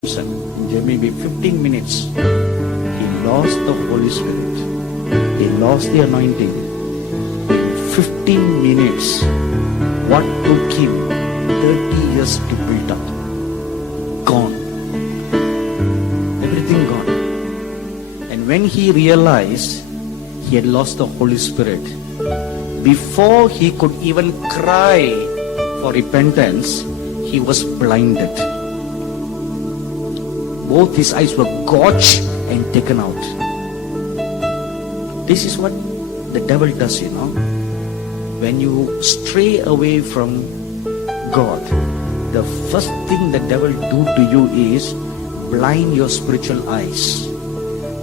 There may be 15 minutes. He lost the Holy Spirit. He lost the anointing. In 15 minutes, what took him 30 years to build up, gone. Everything gone. And when he realized he had lost the Holy Spirit, before he could even cry for repentance, he was blinded. Both his eyes were gouged and taken out. This is what the devil does, When you stray away from God, the first thing the devil do to you is blind your spiritual eyes,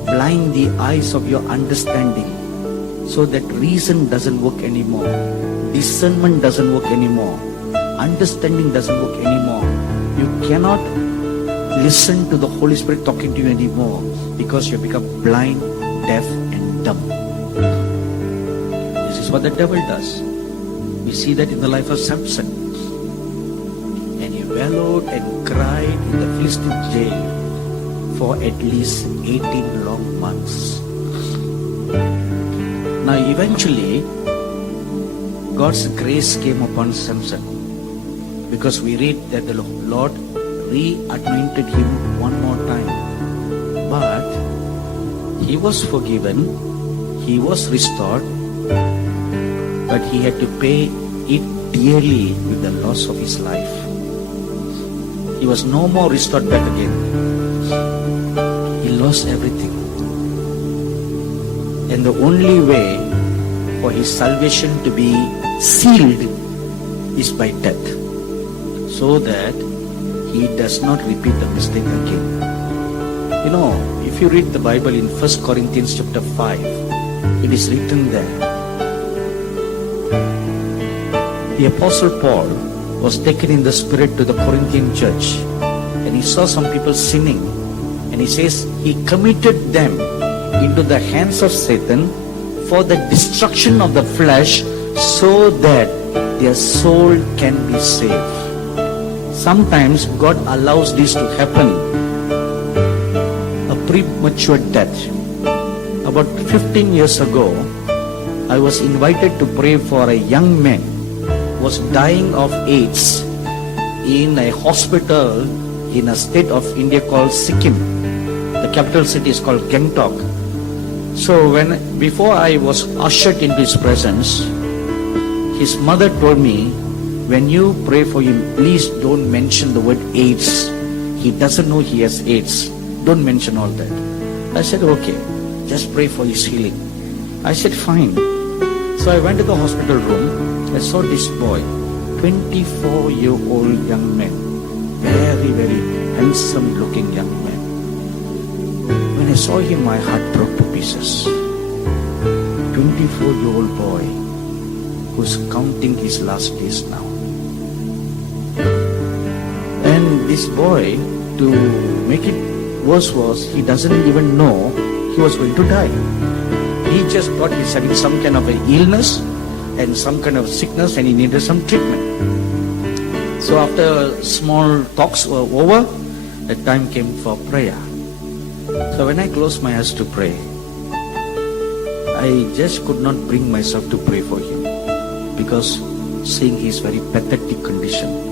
blind the eyes of your understanding, so that reason doesn't work anymore, discernment doesn't work anymore, understanding doesn't work anymore. You cannot listen to the Holy Spirit talking to you anymore because you become blind, deaf and dumb. This is what the devil does. We see that in the life of Samson. And he wallowed and cried in the Philistine jail for at least 18 long months. Now eventually, God's grace came upon Samson, because we read that the Lord re-anointed him one more time. But he was forgiven, he was restored, but he had to pay it dearly with the loss of his life. He was no more restored back again. He lost everything. And the only way for his salvation to be sealed is by death, so that he does not repeat the mistake again. If you read the Bible in 1 Corinthians chapter 5, it is written there. The Apostle Paul was taken in the Spirit to the Corinthian church, and he saw some people sinning, and he says he committed them into the hands of Satan for the destruction of the flesh, so that their soul can be saved. Sometimes God allows this to happen, a premature death. About 15 years ago, I was invited to pray for a young man who was dying of AIDS in a hospital in a state of India called Sikkim. The capital city is called Gangtok. So before I was ushered into his presence, his mother told me, when you pray for him, please don't mention the word AIDS. He doesn't know he has AIDS. Don't mention all that. I said, okay, just pray for his healing. I said, fine. So I went to the hospital room. I saw this boy, 24-year-old young man, very, very handsome looking young man. When I saw him, my heart broke to pieces. 24-year-old boy who's counting his last days now. And this boy, to make it worse, he doesn't even know he was going to die. He just thought he's having some kind of an illness and some kind of sickness, and he needed some treatment. So after small talks were over, the time came for prayer. So when I closed my eyes to pray, I just could not bring myself to pray for him, because seeing his very pathetic condition,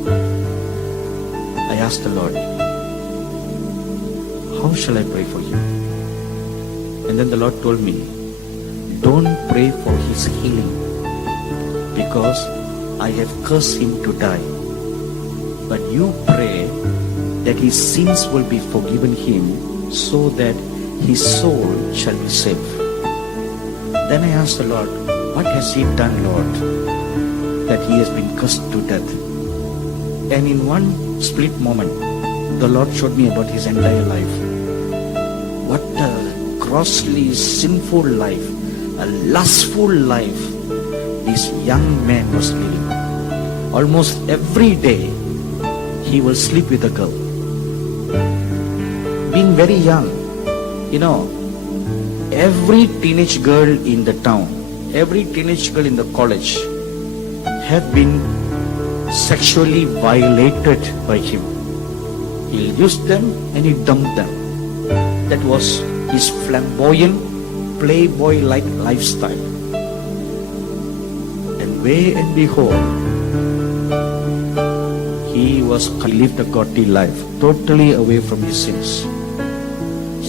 I asked the Lord, how shall I pray for him? And then the Lord told me, don't pray for his healing, because I have cursed him to die. But you pray that his sins will be forgiven him, so that his soul shall be saved. Then I asked the Lord, what has he done, Lord, that he has been cursed to death? And in one split moment, the Lord showed me about his entire life. What a grossly sinful life, a lustful life this young man was living. Almost every day, he will sleep with a girl. Being very young, every teenage girl in the town, every teenage girl in the college have been sexually violated by him. He'll use them and he dumped them. That was his flamboyant, playboy-like lifestyle. And behold, he lived a godly life, totally away from his sins.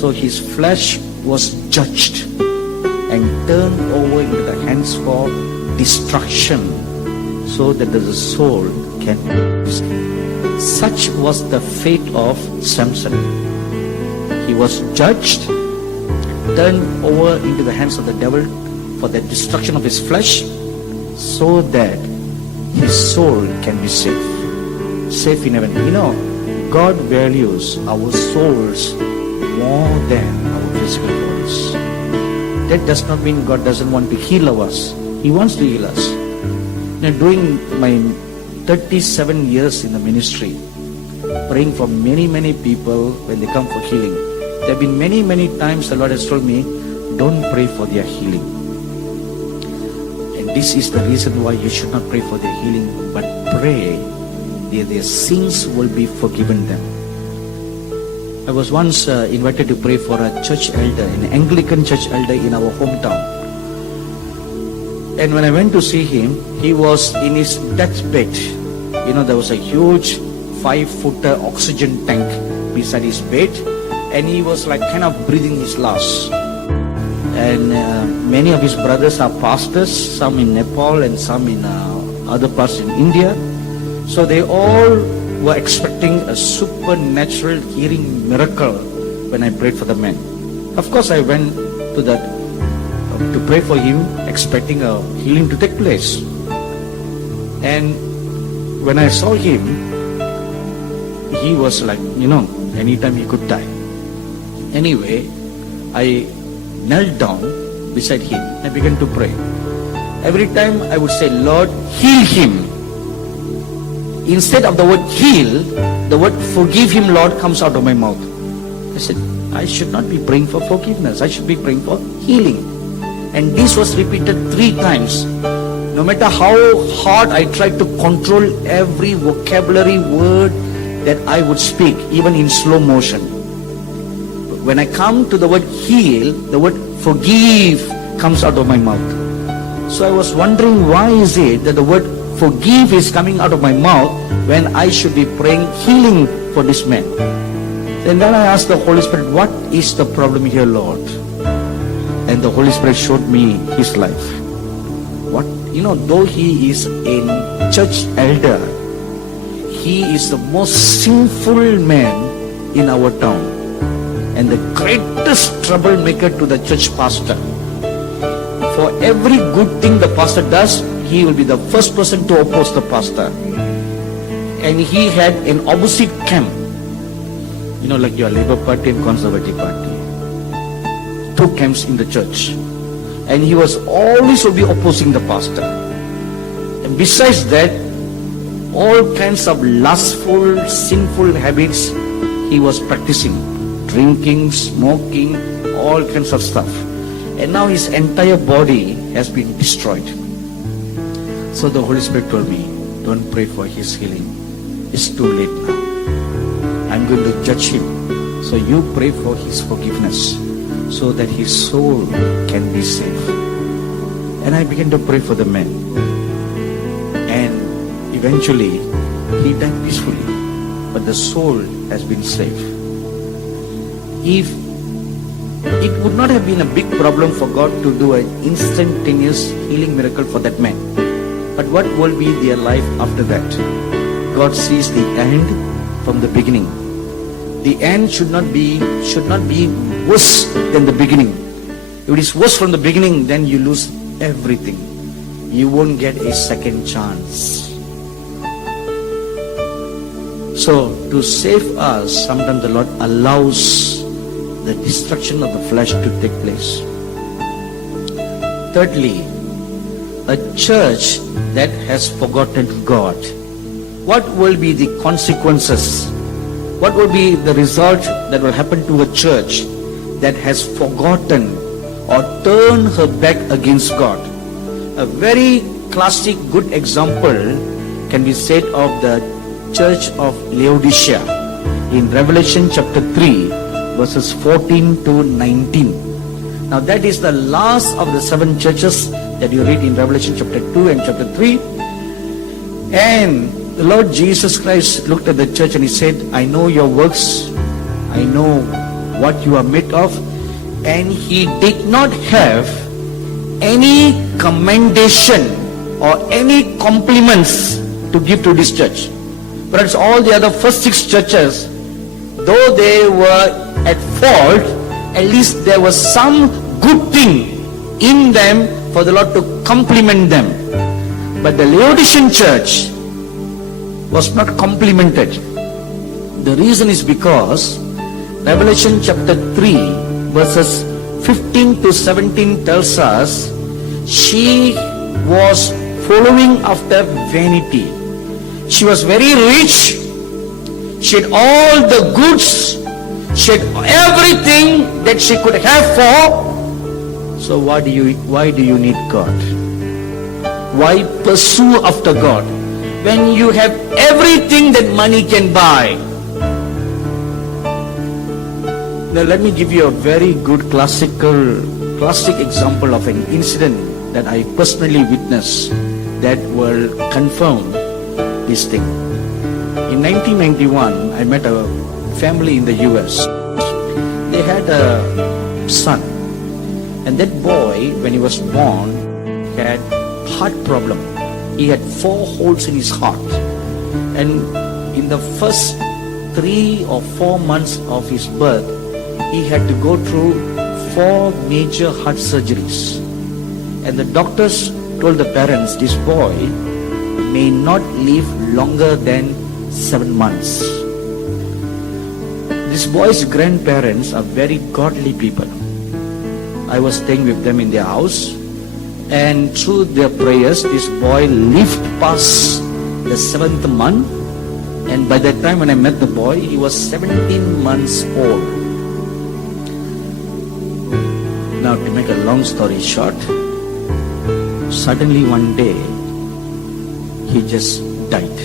So his flesh was judged and turned over into the hands for destruction, so that the soul can be saved. Such was the fate of Samson. He was judged, turned over into the hands of the devil for the destruction of his flesh, so that his soul can be safe. Safe in heaven. You know, God values our souls more than our physical bodies. That does not mean God doesn't want to heal us. He wants to heal us. Now, during my 37 years in the ministry, praying for many people when they come for healing, there have been many times the Lord has told me, don't pray for their healing. And this is the reason why you should not pray for their healing, but pray that their sins will be forgiven them. I was once invited to pray for a church elder, an Anglican church elder in our hometown. And when I went to see him, he was in his deathbed. You know, there was a huge 5-footer oxygen tank beside his bed, and he was like kind of breathing his last. And many of his brothers are pastors, some in Nepal and some in other parts in India. So they all were expecting a supernatural healing miracle when I prayed for the man. Of course, I went to that to pray for him, expecting a healing to take place. And when I saw him, he was like, you know, anytime he could die. Anyway, I knelt down beside him and began to pray. Every time I would say, Lord, heal him. Instead of the word heal, the word forgive him, Lord, comes out of my mouth. I said, I should not be praying for forgiveness. I should be praying for healing. And this was repeated 3 times. No matter how hard I tried to control every vocabulary word that I would speak, even in slow motion. But when I come to the word heal, the word forgive comes out of my mouth. So I was wondering, why is it that the word forgive is coming out of my mouth when I should be praying healing for this man? And then I asked the Holy Spirit, what is the problem here, Lord? And the Holy Spirit showed me his life. What, you know, though he is a church elder, he is the most sinful man in our town and the greatest troublemaker to the church pastor. For every good thing the pastor does, he will be the first person to oppose the pastor. And he had an opposite camp, you know, like your Labour Party and Conservative Party. 2 camps in the church. And he was always will be opposing the pastor. And besides that, all kinds of lustful, sinful habits he was practicing. Drinking, smoking, all kinds of stuff. And now his entire body has been destroyed. So the Holy Spirit told me, don't pray for his healing. It's too late now. I'm going to judge him. So you pray for his forgiveness, so that his soul can be saved. And I began to pray for the man. And eventually, he died peacefully. But the soul has been saved. If it would not have been a big problem for God to do an instantaneous healing miracle for that man. But what will be their life after that? God sees the end from the beginning. The end should not be worse than the beginning. If it is worse from the beginning, then you lose everything. You won't get a second chance. So to save us, sometimes the Lord allows the destruction of the flesh to take place. Thirdly, a church that has forgotten God. What will be the consequences? What will be the result that will happen to a church that has forgotten or turned her back against God? A very classic good example can be said of the church of Laodicea. in Revelation chapter 3, verses 14 to 19. Now that is the last of the 7 churches that you read in Revelation chapter 2 and chapter 3. And the Lord Jesus Christ looked at the church and he said, I know your works, I know what you are made of. And he did not have any commendation or any compliments to give to this church. But all the other first 6 churches, though they were at fault, at least there was some good thing in them for the Lord to compliment them. But the Laodicean church was not complimented. The reason is because Revelation chapter 3 verses 15 to 17 tells us she was following after vanity. She was very rich. She had all the goods. She had everything that she could have for. So why do you need God? Why pursue after God when you have everything that money can buy? Now let me give you a very good classic example of an incident that I personally witnessed that will confirm this thing. In 1991, I met a family in the US. They had a son, and that boy, when he was born, had heart problem. He had 4 holes in his heart, and in the first 3 or 4 months of his birth, he had to go through 4 major heart surgeries. And the doctors told the parents, this boy may not live longer than 7 months. This boy's grandparents are very godly people. I was staying with them in their house, and through their prayers, this boy lived past the 7th month, and by that time when I met the boy, he was 17 months old. Now, to make a long story short, suddenly one day, he just died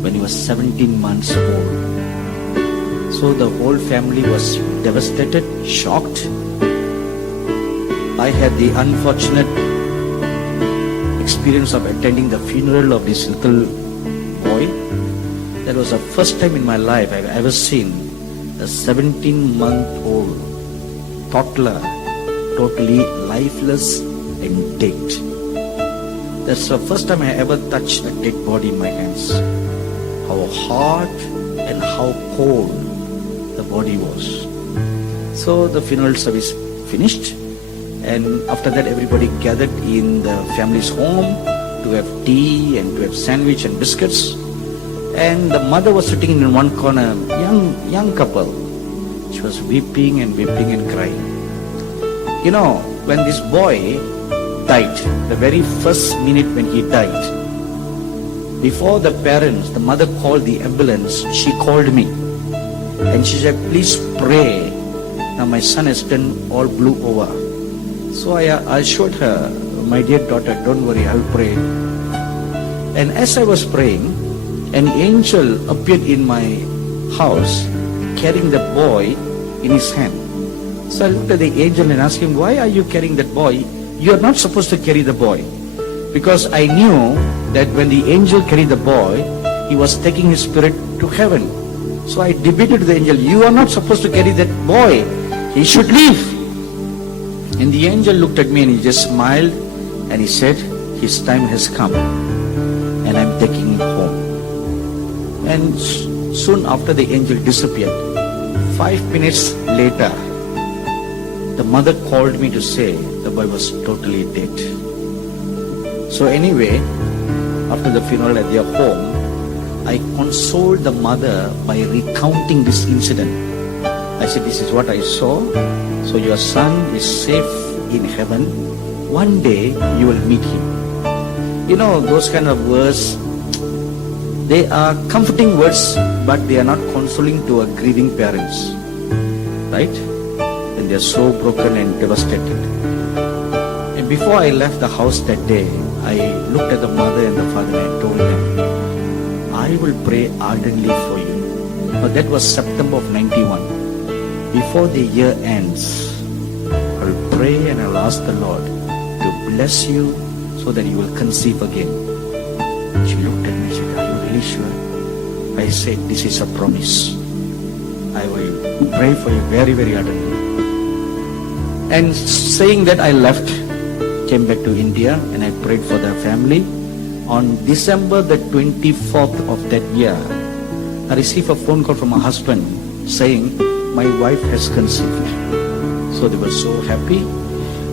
when he was 17 months old. So the whole family was devastated, shocked. I had the unfortunate experience of attending the funeral of this little boy. That was the first time in my life I've ever seen a 17-month-old toddler totally lifeless and dead. That's the first time I ever touched a dead body in my hands. How hard and how cold the body was. So the funeral service finished, and after that everybody gathered in the family's home to have tea and to have sandwich and biscuits. And the mother was sitting in one corner, young couple. She was weeping and crying. You know, when this boy died, the very first minute when he died, before the parents, the mother called the ambulance, she called me. And she said, please pray. Now my son has turned all blue over. So I assured her, my dear daughter, don't worry, I'll pray. And as I was praying, an angel appeared in my house carrying the boy in his hand. So I looked at the angel and asked him, why are you carrying that boy? You are not supposed to carry the boy. Because I knew that when the angel carried the boy, he was taking his spirit to heaven. So I debated with the angel, you are not supposed to carry that boy. He should leave. And the angel looked at me and he just smiled and he said, his time has come and I'm taking him home. And soon after the angel disappeared, 5 minutes later, the mother called me to say the boy was totally dead. So anyway, after the funeral at their home, I consoled the mother by recounting this incident. I said, this is what I saw. So your son is safe in heaven. One day you will meet him. You know, those kind of words, they are comforting words, but they are not consoling to a grieving parents. Right? And they are so broken and devastated. And before I left the house that day, I looked at the mother and the father and I told them, I will pray ardently for you. That was September of 91. Before the year ends, I'll pray and I'll ask the Lord to bless you so that you will conceive again. She looked at me and said, "Are you really sure?" I said, "This is a promise. I will pray for you very, very ardently." And saying that, I left, came back to India, and I prayed for the family. On December the 24th of that year, I received a phone call from my husband saying, "My wife has conceived." So they were so happy,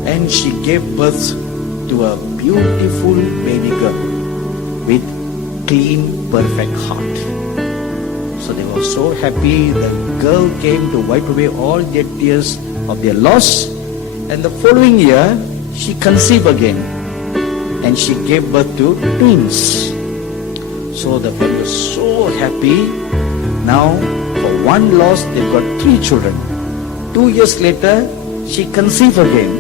and she gave birth to a beautiful baby girl with clean, perfect heart. So they were so happy. The girl came to wipe away all their tears of their loss, and the following year she conceived again, and she gave birth to twins. So the family was so happy. Now, for one loss, they've got 3 children. 2 years later, she conceived again,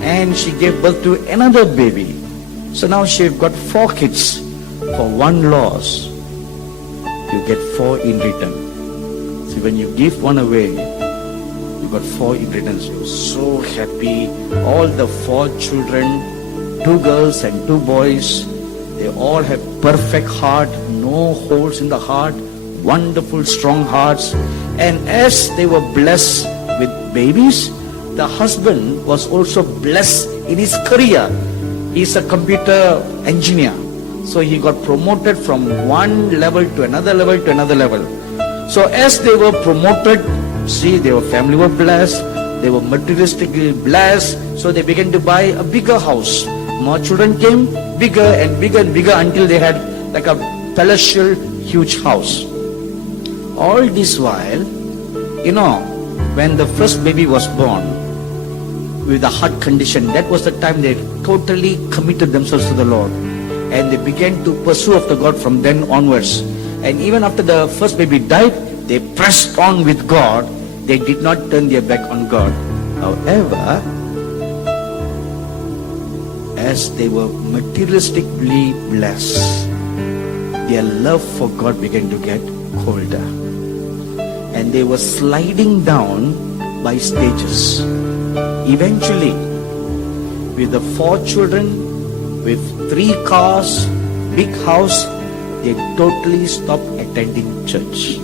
and she gave birth to another baby. So now she's got 4 kids. For one loss, you get 4 in return. See, when you give one away, you got 4 in return. So you're so happy. All the 4 children, 2 girls and 2 boys, they all have perfect heart, no holes in the heart, wonderful strong hearts. And as they were blessed with babies, the husband was also blessed in his career. He's a computer engineer. So he got promoted from one level to another level to another level. So as they were promoted, see, their family were blessed, they were materialistically blessed, so they began to buy a bigger house. More children came, bigger and bigger and bigger, until they had like a palatial, huge house. All this while, when the first baby was born with a heart condition, that was the time they totally committed themselves to the Lord, and they began to pursue after God from then onwards. And even after the first baby died, they pressed on with God. They did not turn their back on God. However, as they were materialistically blessed, their love for God began to get colder, and they were sliding down by stages. Eventually, with the 4 children, with 3 cars, big house, they totally stopped attending church.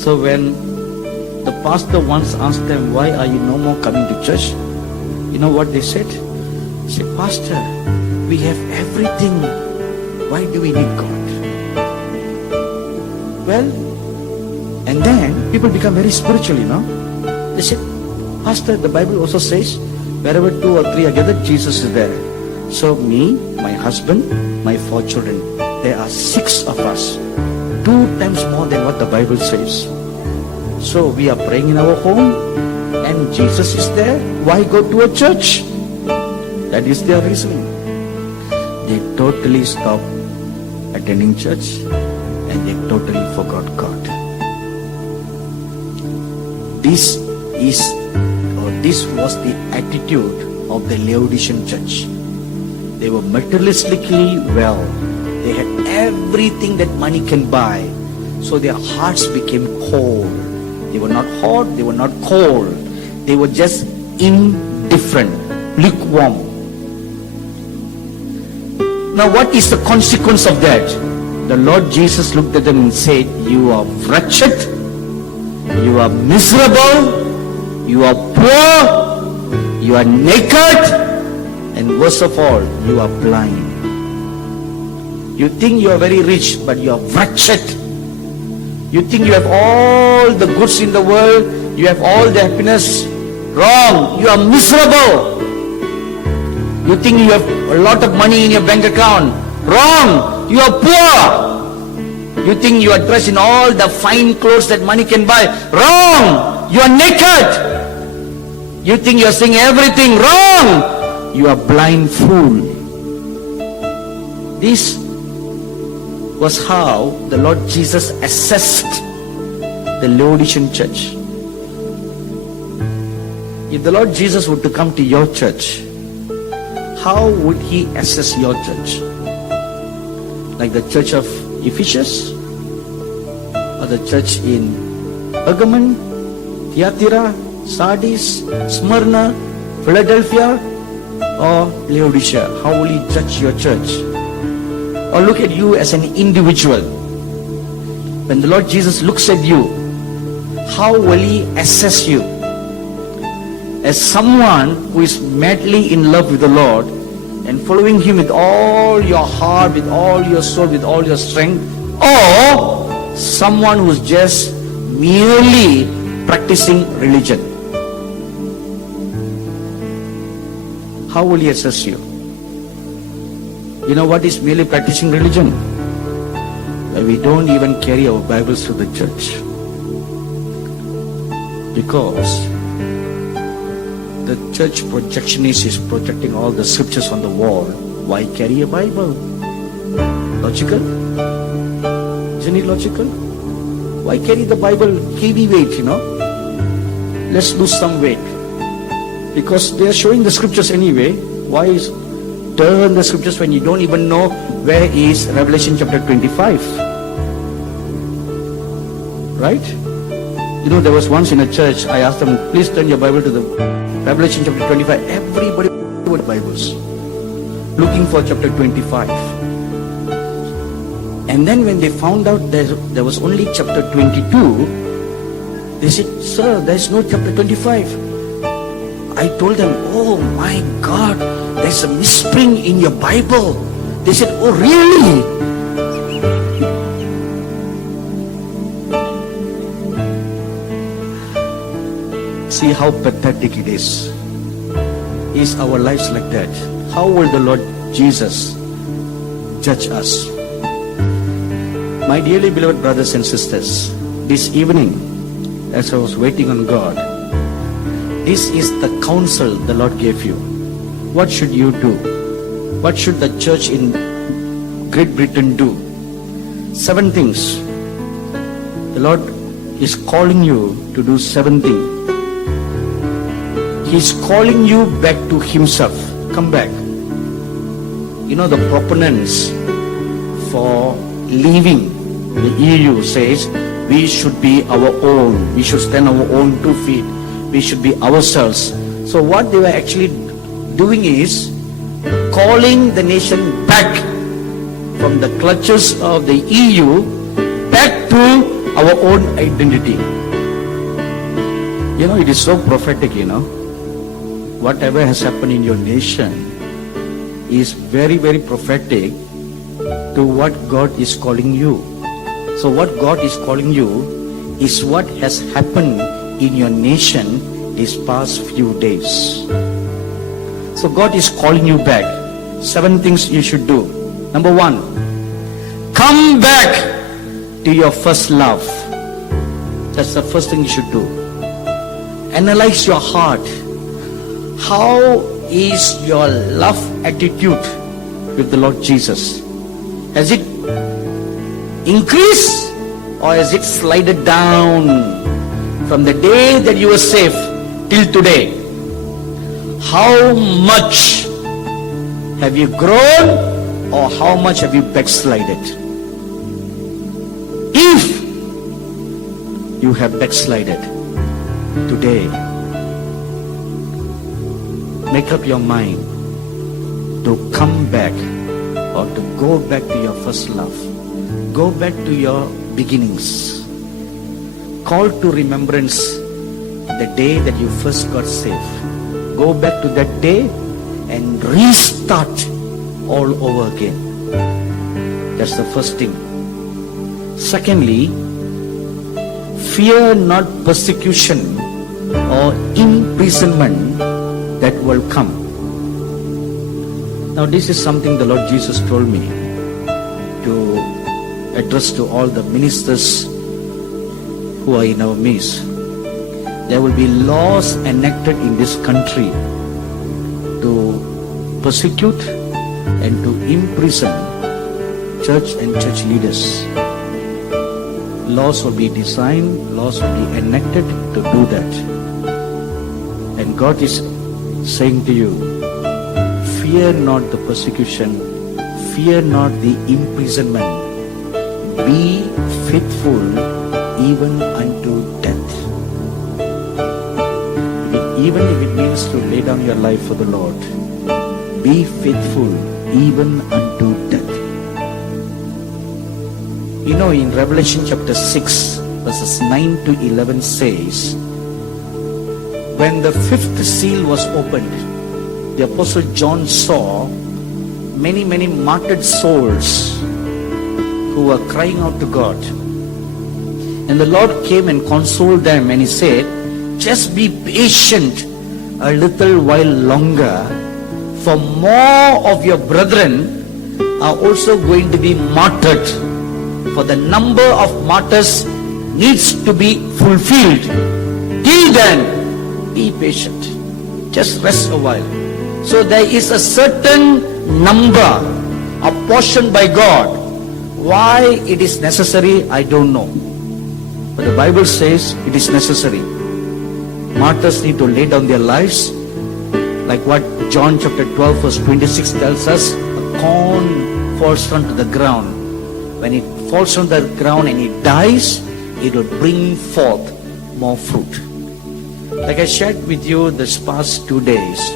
So when the pastor once asked them, "Why are you no more coming to church?" You know what they said? They said, "Pastor, we have everything. Why do we need God?" Well, and then people become very spiritual, They said, "Pastor, the Bible also says, wherever 2 or 3 are gathered, Jesus is there. So me, my husband, my 4 children, there are 6 of us. 2 times more than what the Bible says. So we are praying in our home, and Jesus is there. Why go to a church?" That is their reasoning. They totally stopped attending church, and they totally forgot God. This was the attitude of the Laodicean church. They were materialistically well. They had everything that money can buy. So their hearts became cold. They were not hot, they were not cold. They were just indifferent, lukewarm. Now what is the consequence of that? The Lord Jesus looked at them and said, "You are wretched, you are miserable, you are poor, you are naked, and worst of all, you are blind. You think you are very rich, but you are wretched. You think you have all the goods in the world, you have all the happiness. Wrong, you are miserable. You think you have a lot of money in your bank account. Wrong, you are poor. You think you are dressed in all the fine clothes that money can buy. Wrong, you are naked. You think you are seeing everything. Wrong, you are blind fool." This was how the Lord Jesus assessed the Laodicean church. If the Lord Jesus were to come to your church, how would he assess your church? Like the church of Ephesus? or the church in Pergamon, Thyatira, Sardis, Smyrna, Philadelphia, or Laodicea? How will He judge your church? Or look at you as an individual. When the Lord Jesus looks at you, how will He assess you? As someone who is madly in love with the Lord and following Him with all your heart, with all your soul, with all your strength, or someone who is just merely practicing religion? How will He assess you? You know what is merely practicing religion? We don't even carry our Bibles to the church. Because the church projectionist is projecting all the scriptures on the wall. Why carry a Bible? Logical? Isn't it logical? Why carry the Bible heavy weight, Let's lose some weight. Because they are showing the scriptures anyway. Why turn the scriptures when you don't even know where is Revelation chapter 25? Right? There was once in a church, I asked them, please turn your Bible to the Revelation chapter 25. Everybody with Bibles, looking for chapter 25. And then when they found out there was only chapter 22, they said, sir, there's no chapter 25. I told them, oh my God, there's a misprint in your Bible. They said, oh really? See how pathetic it is. Is our lives like that? How will the Lord Jesus judge us? My dearly beloved brothers and sisters, this evening, as I was waiting on God, this is the counsel the Lord gave you. What should you do? What should the church in Great Britain do? 7 things. The Lord is calling you to do 7 things. He is calling you back to Himself. Come back. The proponents for leaving the EU says we should be our own. We should stand our own 2 feet. We should be ourselves. So what they were actually doing is calling the nation back from the clutches of the EU back to our own identity. It is so prophetic, Whatever has happened in your nation is very, very prophetic to what God is calling you. So what God is calling you is what has happened in your nation these past few days. So God is calling you back. 7 things you should do. Number 1, come back to your first love. That's the first thing you should do. Analyze your heart. How is your love attitude with the Lord Jesus? Has it increased or has it slided down from the day that you were saved till today? How much have you grown or how much have you backslided? If you have backslided today, make up your mind to come back or to go back to your first love. Go back to your beginnings. Call to remembrance the day that you first got saved. Go back to that day and restart all over again. That's the first thing. Secondly, fear not persecution or imprisonment that will come. Now this is something the Lord Jesus told me to address to all the ministers who are in our midst. There will be laws enacted in this country to persecute and to imprison church and church leaders. Laws will be designed, laws will be enacted to do that. And God is saying to you, fear not the persecution, fear not the imprisonment. Be faithful even unto death. Even if it means to lay down your life for the Lord, be faithful even unto death. You know, in Revelation chapter 6, verses 9 to 11 says, when the fifth seal was opened, the Apostle John saw many martyred souls who were crying out to God. And the Lord came and consoled them, and He said, just be patient a little while longer, for more of your brethren are also going to be martyred. For the number of martyrs needs to be fulfilled. Till then, be patient. Just rest a while. So there is a certain number apportioned by God. Why it is necessary, I don't know. But the Bible says it is necessary. Martyrs need to lay down their lives, like what John chapter 12 verse 26 tells us. A corn falls onto the ground. When it falls on the ground and it dies, it will bring forth more fruit. Like I shared with you this past 2 days,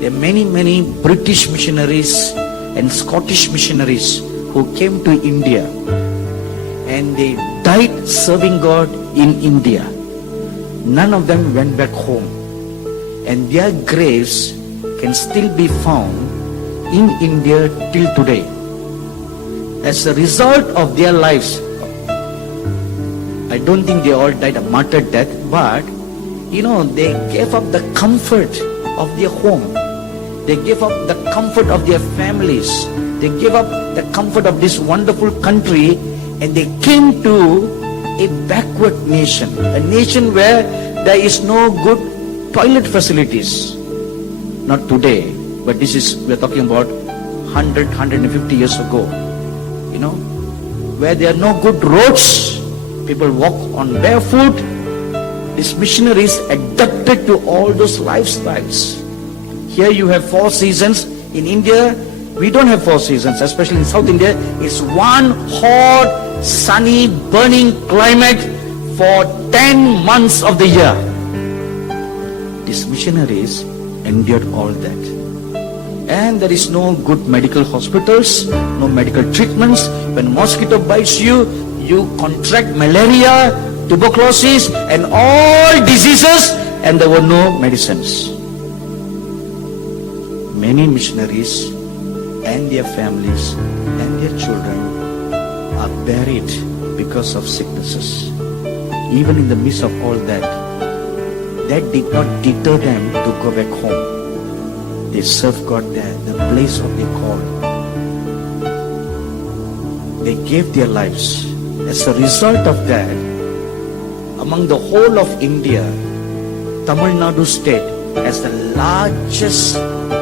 there are many British missionaries and Scottish missionaries who came to India, and they died serving God in India. None of them went back home, and their graves can still be found in India till today. As a result of their lives, I don't think they all died a martyr death, but they gave up the comfort of their home. They gave up the comfort of their families. They gave up the comfort of this wonderful country, and they came to a backward nation, a nation where there is no good toilet facilities. Not today, but we're talking about 100, 150 years ago. Where there are no good roads, people walk on barefoot. These missionaries adapted to all those lifestyles. Here you have 4 seasons. In India, we don't have 4 seasons, especially in South India. It's one hot, sunny, burning climate for 10 months of the year. These missionaries endured all that. And there is no good medical hospitals, no medical treatments. When mosquito bites you, you contract malaria, tuberculosis, and all diseases, and there were no medicines. Many missionaries and their families and their children are buried because of sicknesses. Even in the midst of all that, that did not deter them to go back home. They served God there, the place of their call. They gave their lives. As a result of that, among the whole of India, Tamil Nadu state has the largest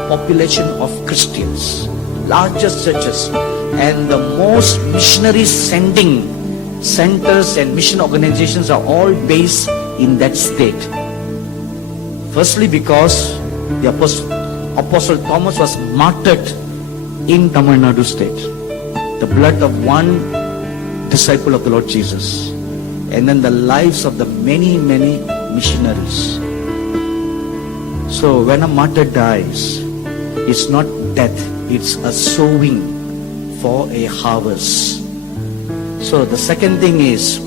population of Christians, largest churches, and the most missionary sending centers and mission organizations are all based in that state. Firstly, because the Apostle Thomas was martyred in Tamil Nadu state, the blood of one disciple of the Lord Jesus, and then the lives of the many missionaries. So when a martyr dies, it's not death, it's a sowing for a harvest. So the second thing is,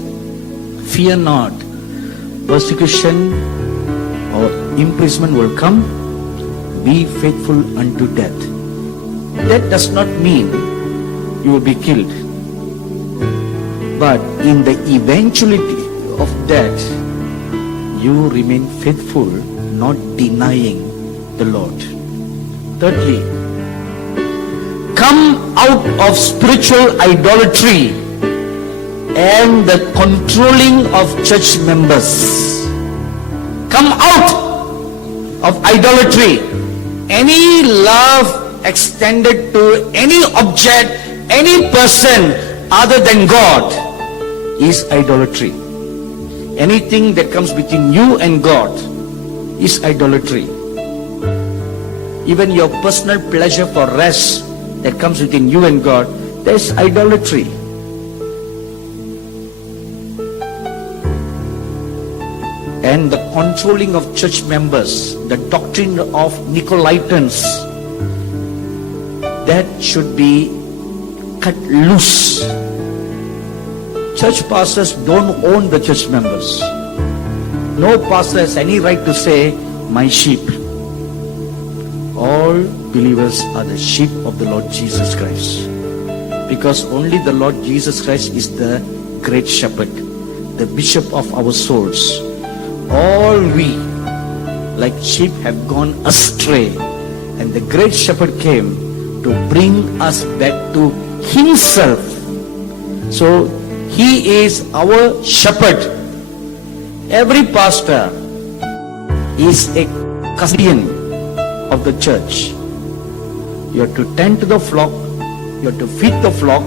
fear not, persecution or imprisonment will come. Be faithful unto death. That does not mean you will be killed. But in the eventuality of death, you remain faithful, not denying the Lord. Thirdly, come out of spiritual idolatry and the controlling of church members. Come out of idolatry. Any love extended to any object, any person other than God is idolatry. Anything that comes between you and God is idolatry. Even your personal pleasure for rest that comes between you and God, that is idolatry. and the controlling of church members, the doctrine of Nicolaitans, that should be cut loose. Church pastors don't own the church members. No pastor has any right to say, my sheep. All believers are the sheep of the Lord Jesus Christ. Because only the Lord Jesus Christ is the great shepherd, the bishop of our souls. All we, like sheep, have gone astray, and the great shepherd came to bring us back to himself. So he is our shepherd. Every pastor is a custodian of the church. You have to tend to the flock, you have to feed the flock,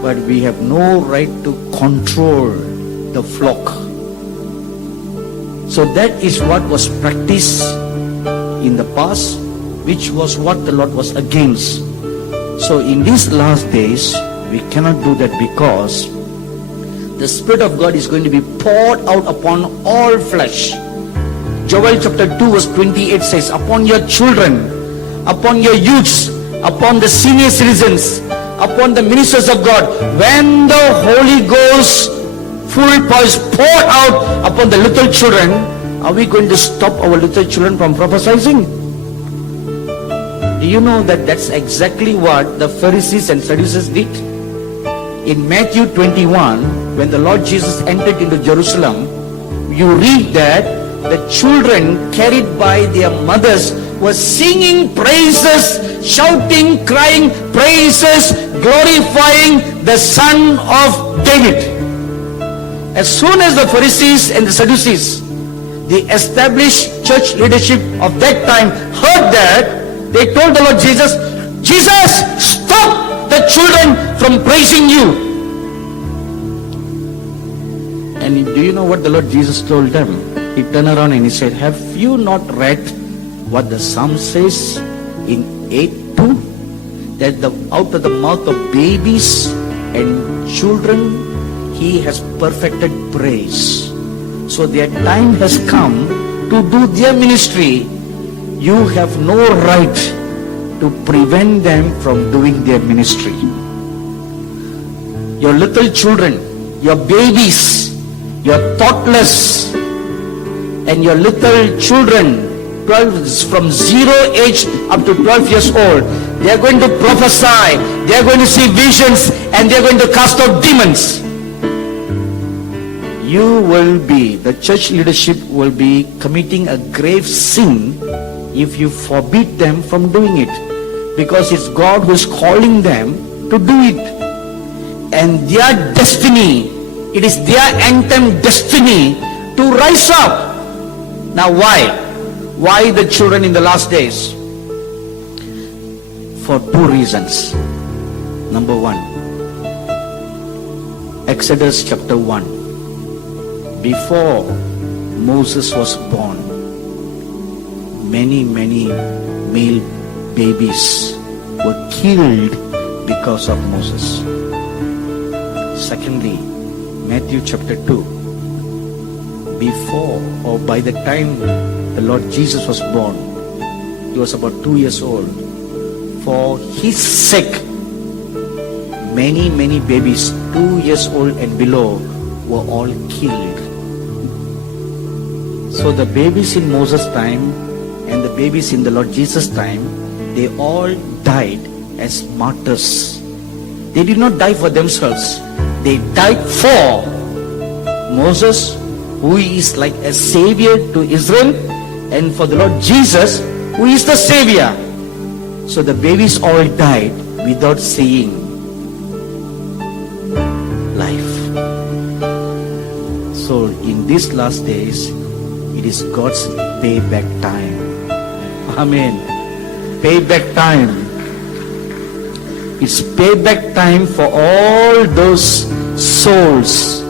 but we have no right to control the flock. So that is what was practiced in the past, which was what the Lord was against. So in these last days, we cannot do that, because the Spirit of God is going to be poured out upon all flesh. Joel chapter 2 verse 28 says, upon your children, upon your youths, upon the senior citizens, upon the ministers of God, when the Holy Ghost full power is poured out upon the little children, are we going to stop our little children from prophesying? Do you know that that's exactly what the Pharisees and Sadducees did? In Matthew 21, when the Lord Jesus entered into Jerusalem, you read that the children carried by their mothers were singing praises, shouting, crying praises, glorifying the Son of David. As soon as the Pharisees and the Sadducees, the established church leadership of that time, heard that, they told the Lord Jesus, Jesus, stop the children from praising you. And do you know what the Lord Jesus told them? He turned around and he said, have you not read what the Psalm says in 8:2? That out of the mouth of babies and children, he has perfected praise. So their time has come to do their ministry. You have no right to prevent them from doing their ministry. Your little children, your babies, your thoughtless, and your little children, 12, from 0 age up to 12 years old, they are going to prophesy, they are going to see visions, and they are going to cast out demons. You will be, the church leadership will be committing a grave sin if you forbid them from doing it, because it's God who is calling them to do it. And their destiny, it is their end-time destiny to rise up. Now why? Why the children in the last days? For two reasons. Number one, Exodus chapter 1. Before Moses was born, many male babies were killed because of Moses. Secondly, Matthew chapter 2. Before or by the time the Lord Jesus was born, he was about 2 years old. For his sake, many babies 2 years old and below were all killed. So the babies in Moses' time and the babies in the Lord Jesus' time, they all died as martyrs. They did not die for themselves. They died for Moses, who is like a savior to Israel, and for the Lord Jesus, who is the savior. So the babies all died without seeing life. So in these last days, it is God's payback time. Amen. Payback time. It's payback time for all those souls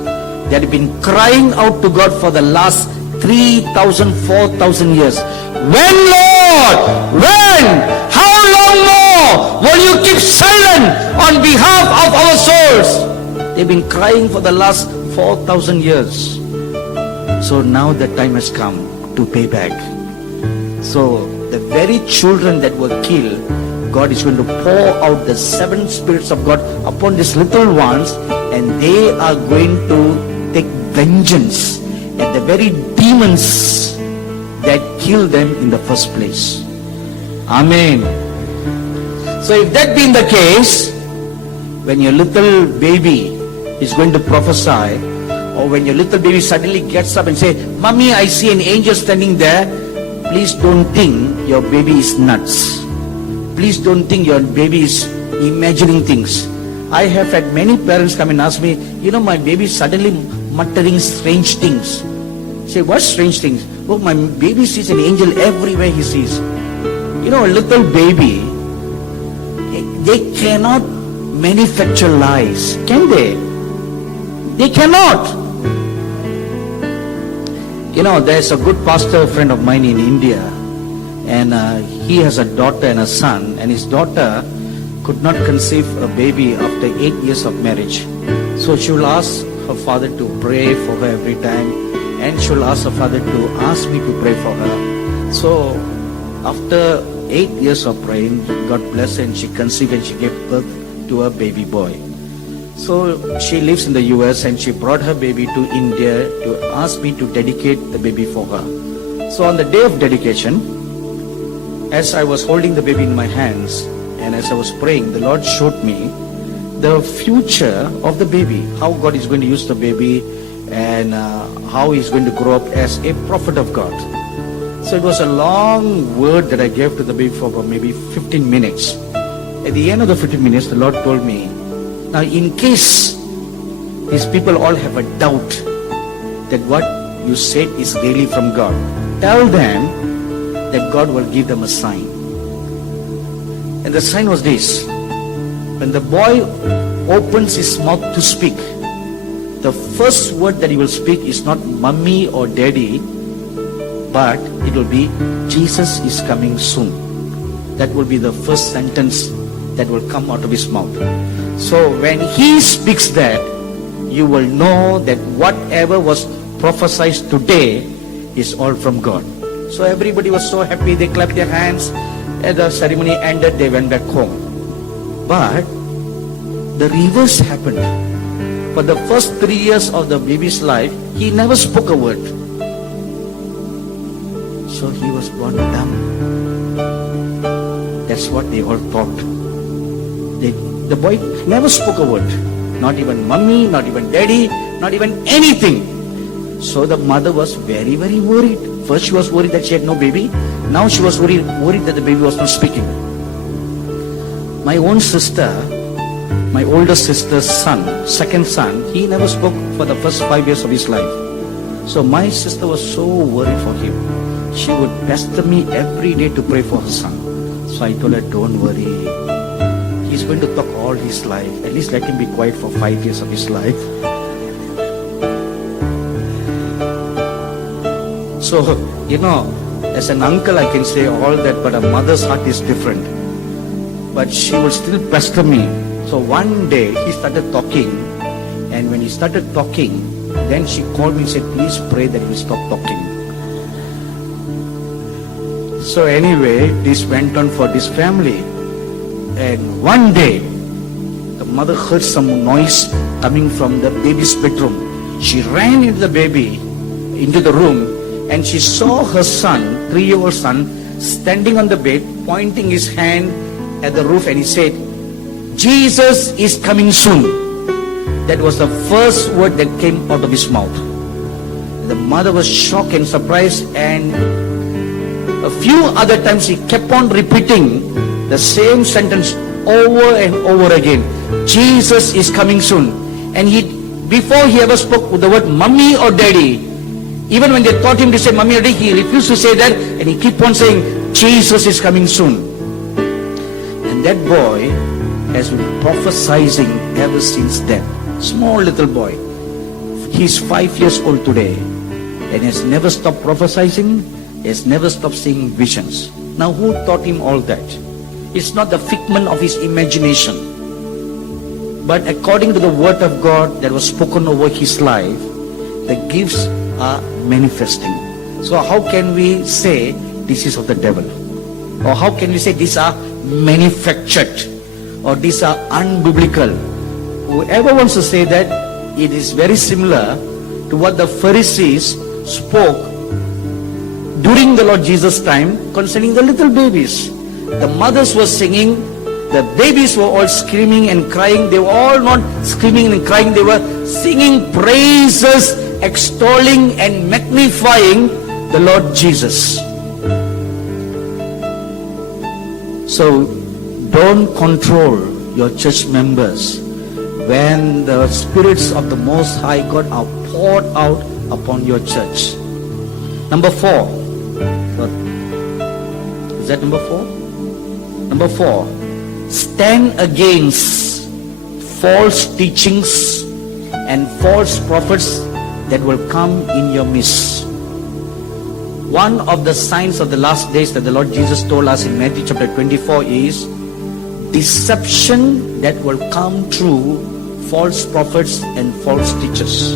that have been crying out to God for the last 3,000, 4,000 years. When, Lord? When? How long more will you keep silent on behalf of our souls? They've been crying for the last 4,000 years. So now the time has come to pay back. So the very children that were killed, God is going to pour out the 7 spirits of God upon these little ones, and they are going to take vengeance at the very demons that killed them in the first place. Amen. So if that being the case, when your little baby is going to prophesy, or when your little baby suddenly gets up and say, "Mommy, I see an angel standing there," please don't think your baby is nuts. Please don't think your baby is imagining things. I have had many parents come and ask me, my baby is suddenly muttering strange things. Say, what strange things? Oh, my baby sees an angel everywhere he sees. A little baby, they cannot manufacture lies, can they? They cannot. There's a good pastor friend of mine in India, and he has a daughter and a son, and his daughter could not conceive a baby after 8 years of marriage. So she will ask her father to pray for her every time, and she will ask her father to ask me to pray for her. So after 8 years of praying, God blessed her, and she conceived and she gave birth to a baby boy. So she lives in the US, and she brought her baby to India to ask me to dedicate the baby for her. So on the day of dedication, as I was holding the baby in my hands and as I was praying, the Lord showed me the future of the baby, how God is going to use the baby, and how he's going to grow up as a prophet of God. So it was a long word that I gave to the baby for about maybe 15 minutes. At the end of the 15 minutes, the Lord told me, now in case these people all have a doubt that what you said is really from God, tell them that God will give them a sign. And the sign was this: when the boy opens his mouth to speak, the first word that he will speak is not mommy or daddy, but it will be Jesus is coming soon. That will be the first sentence that will come out of his mouth. So when he speaks that, you will know that whatever was prophesied today is all from God. So everybody was so happy, they clapped their hands. As the ceremony ended, they went back home. But the reverse happened. For the first 3 years of the baby's life, he never spoke a word. So he was born dumb. That's what they all thought. The boy never spoke a word. Not even mommy, not even daddy, not even anything. So the mother was very, very worried. First she was worried that she had no baby. Now she was worried that the baby was not speaking. My own sister, my older sister's son, second son, he never spoke for the first 5 years of his life. So my sister was so worried for him. She would pester me every day to pray for her son. So I told her, don't worry. He's going to talk all his life. At least let him be quiet for 5 years of his life. So, as an uncle I can say all that, but a mother's heart is different. But she will still pester me. So one day he started talking, and when he started talking, then she called me and said, please pray that he will stop talking. So anyway, this went on for this family. And one day, the mother heard some noise coming from the baby's bedroom. She ran into the baby, into the room, and she saw her son, 3-year-old son, standing on the bed, pointing his hand at the roof, and he said, Jesus is coming soon. That was the first word that came out of his mouth. The mother was shocked and surprised, and a few other times he kept on repeating the same sentence over and over again. Jesus is coming soon. And before he ever spoke the word mommy or daddy, even when they taught him to say mommy or daddy, he refused to say that, and he kept on saying Jesus is coming soon. And that boy has been prophesying ever since then. Small little boy. He's 5 years old today, and has never stopped prophesying. He has never stopped seeing visions. Now who taught him all that? It's not the figment of his imagination, but according to the word of God that was spoken over his life, the gifts are manifesting. So how can we say this is of the devil? Or how can we say these are manufactured? Or these are unbiblical? Whoever wants to say that, it is very similar to what the Pharisees spoke during the Lord Jesus' time concerning the little babies. The mothers were singing, the babies were all screaming and crying. They were all not screaming and crying, they were singing praises, extolling and magnifying the Lord Jesus. So don't control your church members when the spirits of the Most High God are poured out upon your church. Number 4. Is that number 4? Number 4. Stand against false teachings and false prophets that will come in your midst. One of the signs of the last days that the Lord Jesus told us in Matthew chapter 24 is deception that will come through false prophets and false teachers.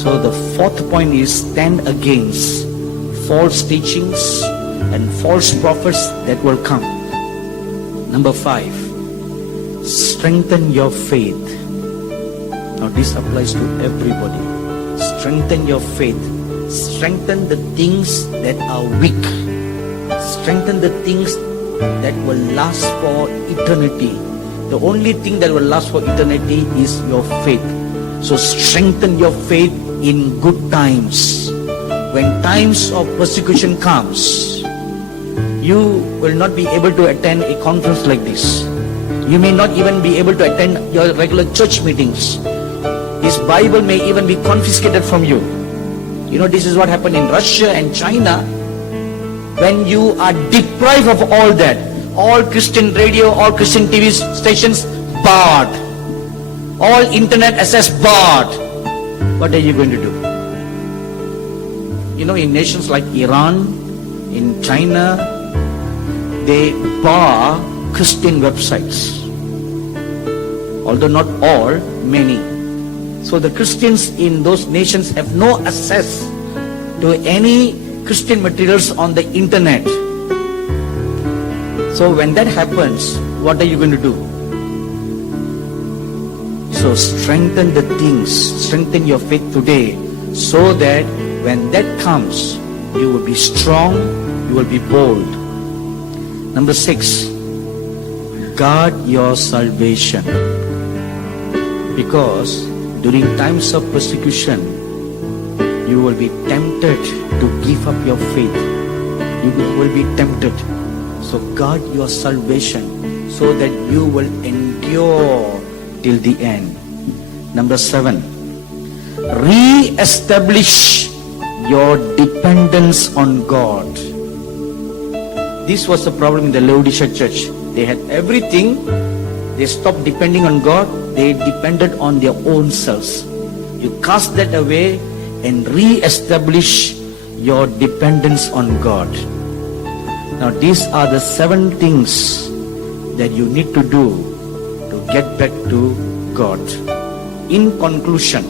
So the 4th point is stand against false teachings and false prophets that will come. Number 5, strengthen your faith. Now this applies to everybody. Strengthen your faith. Strengthen the things that are weak. Strengthen the things that will last for eternity. The only thing that will last for eternity is your faith. So strengthen your faith in good times. When times of persecution comes, you will not be able to attend a conference like this. You may not even be able to attend your regular church meetings. This Bible may even be confiscated from you. You know, this is what happened in Russia and China. When you are deprived of all that, all Christian radio, all Christian TV stations barred, all internet access barred, what are you going to do? You know, in nations like Iran, in China, they bar Christian websites. Although not all, many. So the Christians in those nations have no access to any Christian materials on the internet. So when that happens, what are you going to do? So strengthen the things, strengthen your faith today, so that when that comes, you will be strong, you will be bold. Number 6, guard your salvation. Because during times of persecution, you will be tempted to give up your faith. You will be tempted. So guard your salvation so that you will endure till the end. Number 7, re-establish your dependence on God. This was the problem in the Laodicea church. They had everything. They stopped depending on God. They depended on their own selves. You cast that away and re-establish your dependence on God. Now these are the 7 things that you need to do to get back to God. In conclusion,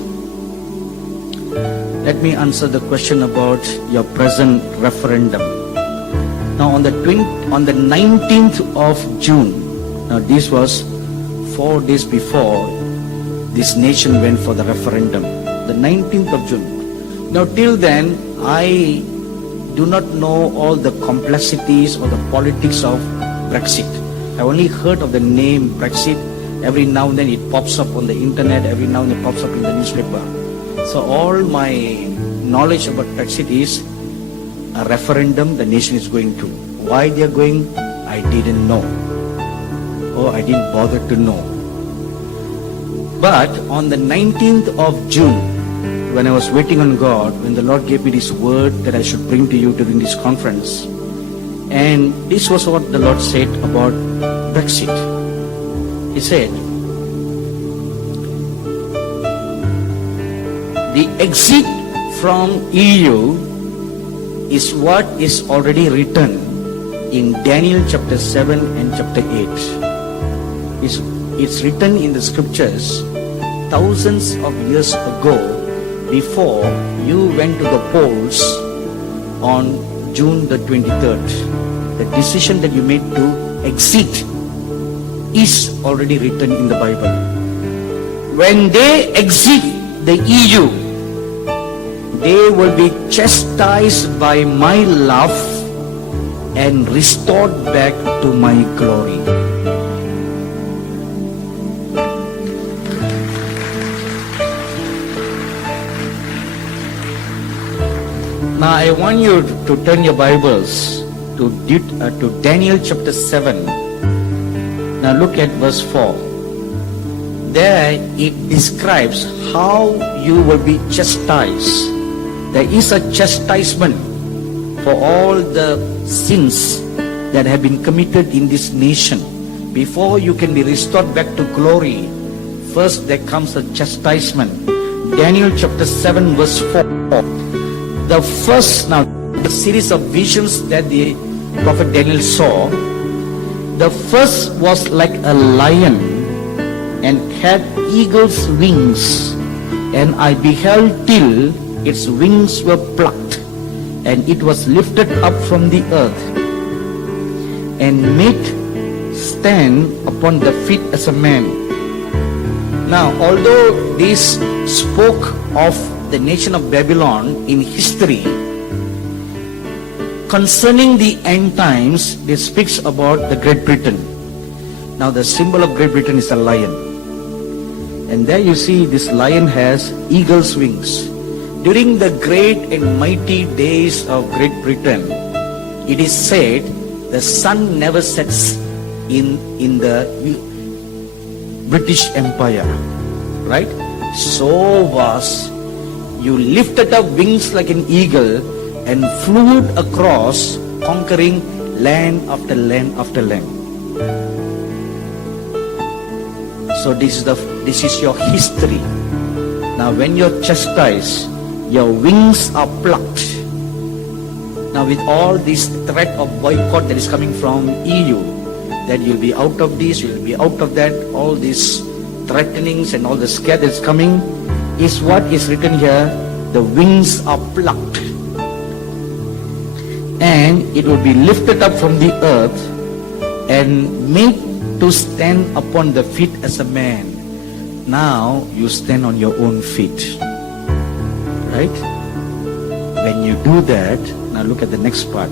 let me answer the question about your present referendum. Now on the 19th of June, now this was 4 days before this nation went for the referendum, the 19th of June. Now till then, I do not know all the complexities or the politics of Brexit. I only heard of the name Brexit. Every now and then it pops up on the internet, every now and then it pops up in the newspaper. So all my knowledge about Brexit is a referendum the nation is going to. Why they are going, I didn't know. Or I didn't bother to know. But on the 19th of June, when I was waiting on God, when the Lord gave me this word that I should bring to you during this conference, and this was what the Lord said about Brexit. He said, the exit from EU is what is already written in Daniel chapter 7 and chapter 8. It's written in the scriptures thousands of years ago before you went to the polls on June the 23rd. The decision that you made to exit is already written in the Bible. When they exit the EU, they will be chastised by my love and restored back to my glory. Now I want you to turn your Bibles to Daniel chapter 7. Now look at verse 4. There it describes how you will be chastised. There is a chastisement for all the sins that have been committed in this nation. Before you can be restored back to glory, first there comes a chastisement. Daniel chapter 7 verse 4. The first, now the series of visions that the prophet Daniel saw, the first was like a lion and had eagle's wings, and I beheld till its wings were plucked, and it was lifted up from the earth and made stand upon the feet as a man. Now, although this spoke of the nation of Babylon in history, concerning the end times, it speaks about the Great Britain. Now, the symbol of Great Britain is a lion. And there you see this lion has eagle's wings. During the great and mighty days of Great Britain, it is said the sun never sets in the British Empire, right? So vast, you lifted up wings like an eagle and flew across, conquering land after land after land. So this is your history. Now when you're chastised, your wings are plucked. Now with all this threat of boycott that is coming from EU, that you'll be out of this, you'll be out of that, all these threatenings and all the scare that's coming, is what is written here. The wings are plucked, and it will be lifted up from the earth and made to stand upon the feet as a man. Now you stand on your own feet, right? When you do that, now look at the next part.